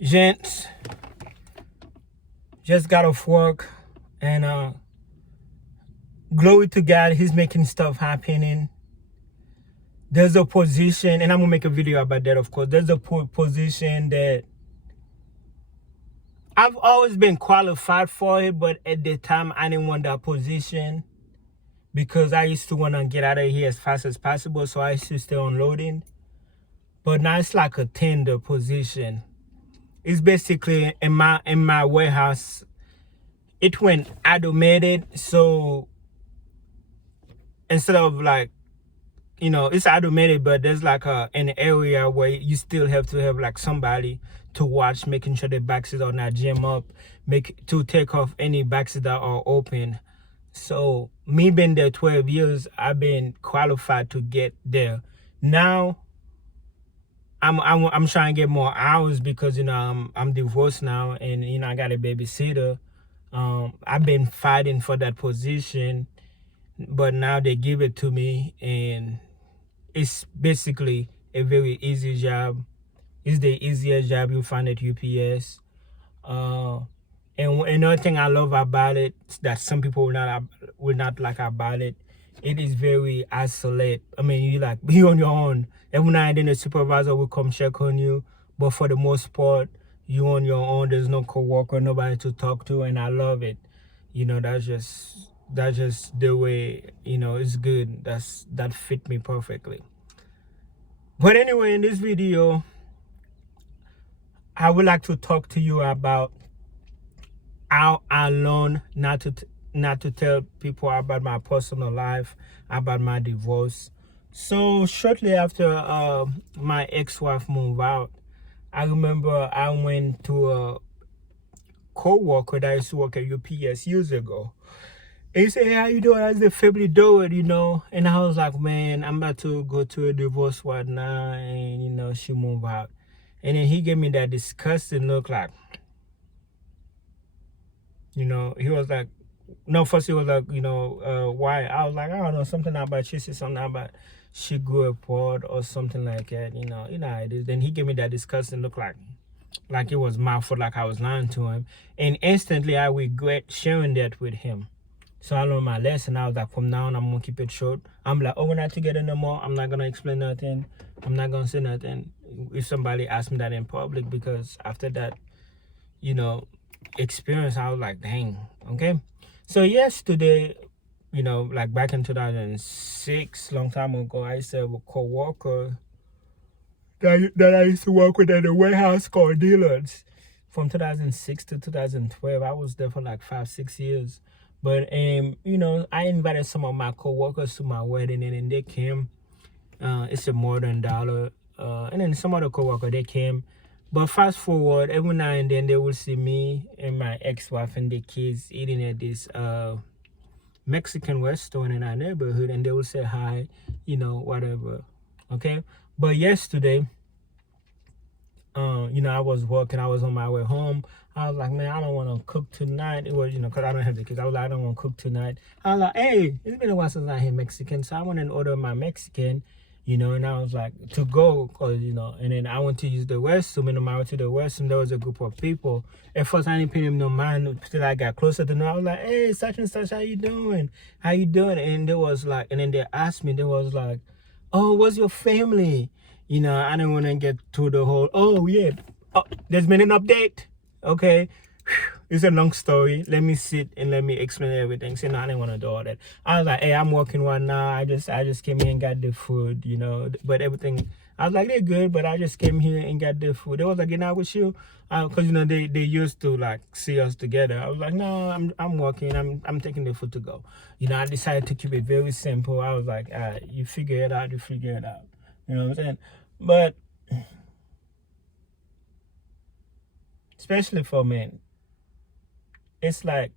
Gents, just got off work, and glory to God, He's making stuff happening. There's a position, and I'm gonna make a video about that, of course. There's a position that I've always been qualified for it, but at the time I didn't want that position because I used to want to get out of here as fast as possible, so I used to stay unloading. But now it's like a tender position. It's basically in my warehouse. It went automated, so instead of like, it's automated, but there's like an area where you still have to have like somebody to watch, making sure the boxes are not jammed up, to take off any boxes that are open. So me being there 12 years, I've been qualified to get there. Now I'm trying to get more hours because I'm divorced now, and I got a babysitter. I've been fighting for that position, but now they give it to me, and it's basically a very easy job. It's the easiest job you find at UPS. And another thing I love about it that some people will not like about it, it is very isolate. I mean, you like be on your own. Every now and then the supervisor will come check on you, but for the most part, you on your own. There's no coworker, nobody to talk to, and I love it. That's just the way. It's good. That fit me perfectly. But anyway, in this video, I would like to talk to you about how I learned not to tell people about my personal life, about my divorce. So shortly after my ex-wife moved out, I remember I went to a co-worker that used to work at UPS years ago. And he said, "Hey, how you doing? How's the family doing?" And I was like, "Man, I'm about to go to a divorce right now," and she moved out. And then he gave me that disgusting look, like, he was like, no, first he was like, why? I was like, I don't know, something about she said something about she grew apart or something like that, how it is. Then he gave me that disgusting look, like it was my fault, like I was lying to him. And instantly I regret sharing that with him. So I learned my lesson. I was like, from now on, I'm gonna keep it short. I'm like, oh, we're not together no more. I'm not gonna explain nothing. I'm not gonna say nothing if somebody asks me that in public, because after that, experience, I was like, dang, okay. So yesterday, like back in 2006, long time ago, I used to have a co-worker that I used to work with at a warehouse called Dealers. From 2006 to 2012, I was there for like 5-6 years. But I invited some of my co-workers to my wedding, and then they came. It's a more than $1. And then some other co-worker, they came. But fast forward, every now and then they will see me and my ex-wife and the kids eating at this Mexican restaurant in our neighborhood, and they will say hi, whatever. Okay. But yesterday, I was working, I was on my way home. I was like, man, I don't want to cook tonight. It was, because I don't have the kids. I was like, I don't want to cook tonight. I was like, hey, it's been a while since I had Mexican, so I went and ordered my Mexican, and I was like, to go, because, and then I went to use the restroom, and when I went to the restroom, there was a group of people. At first, I didn't pay them no mind until I got closer to them. I was like, hey, such and such, how you doing? How you doing? And they was like, and then they asked me, they was like, oh, what's your family? I didn't want to get to the whole, oh, yeah, there's been an update. Okay. It's a long story. Let me sit and let me explain everything. So, no, I didn't want to do all that. I was like, hey, I'm working right now. I just came here and got the food, but everything, I was like, they're good, but I just came here and got the food. They was like, out with you? Because, they used to, like, see us together. I was like, no, I'm working. I'm taking the food to go. I decided to keep it very simple. I was like, you figure it out, you figure it out. You know what I'm saying? But especially for men, it's like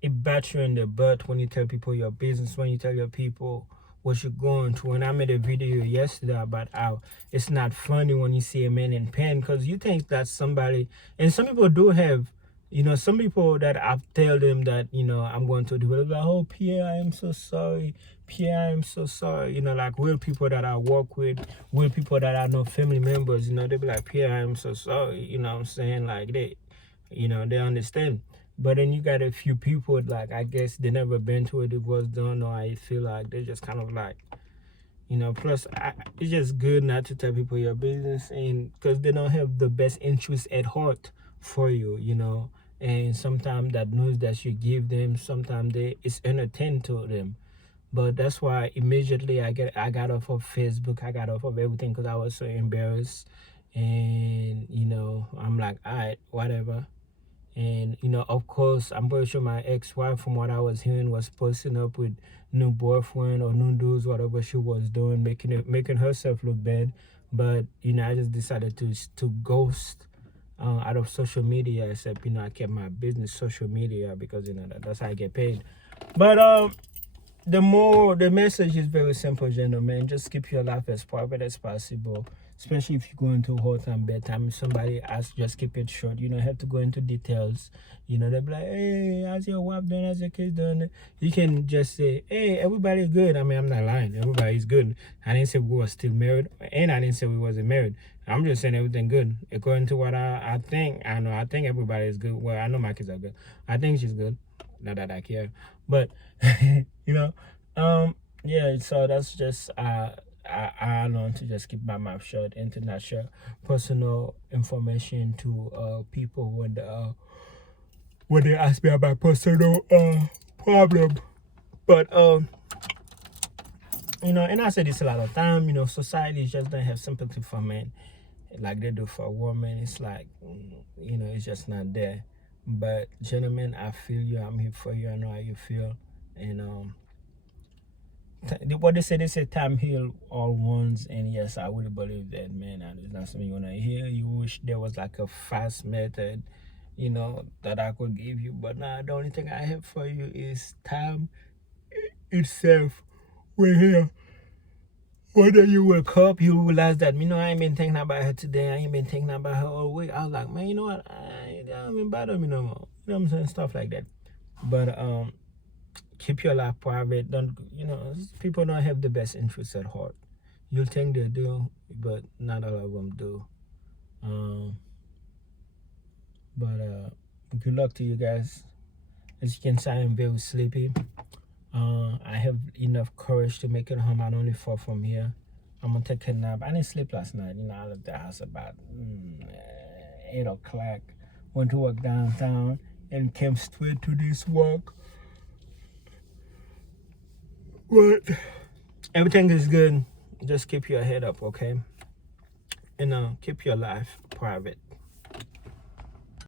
it bats you in the butt when you tell people your business, when you tell your people what you're going through. And I made a video yesterday about how it's not funny when you see a man in pain, because you think that somebody, and some people do have You know, some people that I've tell them that, you know, I'm going to do it, like, oh, Pierre, I am so sorry. Pierre, I am so sorry. You know, like real people that I work with, real people that I know, family members, you know, they be like, Pierre, I am so sorry. You know what I'm saying? Like, they understand. But then you got a few people, like, I guess they never been to a divorce, don't know how you feel, like, they just kind of like, you know, plus it's just good not to tell people your business, and because they don't have the best interest at heart for you, you know. And sometimes that news that you give them, sometimes it's entertaining to them. But that's why immediately I got off of Facebook, I got off of everything because I was so embarrassed. And you know, I'm like, all right, whatever. And you know, of course, I'm pretty sure my ex-wife, from what I was hearing, was posting up with new boyfriend or new dudes, whatever she was doing, making herself look bad. But you know, I just decided to ghost out of social media. Except, you know, I kept my business social media because, you know, that's how I get paid. But the message is very simple, gentlemen. Just keep your life as private as possible, especially if you go into hard time, bad time. If somebody asks, just keep it short. You don't have to go into details. You know, they'll be like, hey, how's your wife doing? How's your kids doing? You can just say, hey, everybody's good. I mean, I'm not lying. Everybody's good. I didn't say we were still married, and I didn't say we wasn't married. I'm just saying everything good. According to what I think, I think everybody is good. Well, I know my kids are good. I think she's good. Not that I care. But, you know, yeah, so that's just, I learned to just keep my mouth shut and to not share personal information to people when they ask me about personal problem. But you know, and I say this a lot of time, you know, society just don't have sympathy for men like they do for women. It's like, you know, it's just not there. But gentlemen, I feel you. I'm here for you. I know how you feel. And what they say time heal all wounds, and yes, I really believe that, man. And it's not something you want to hear. You wish there was like a fast method, you know, that I could give you, but nah, the only thing I have for you is time itself. We're here. One day you wake up, you realize that, you know, I ain't been thinking about her today. I ain't been thinking about her all week. I was like, man, you know what? I don't even bother me no more. You know what I'm saying? Stuff like that. But keep your life private. Don't, you know, people don't have the best interests at heart. You'll think they do, but not all of them do. But good luck to you guys. As you can see, I am very sleepy. I have enough courage to make it home. I'm only far from here. I'm gonna take a nap. I didn't sleep last night. You know, I left the house about 8 o'clock. Went to work downtown and came straight to this work. But everything is good. Just keep your head up, okay? And keep your life private.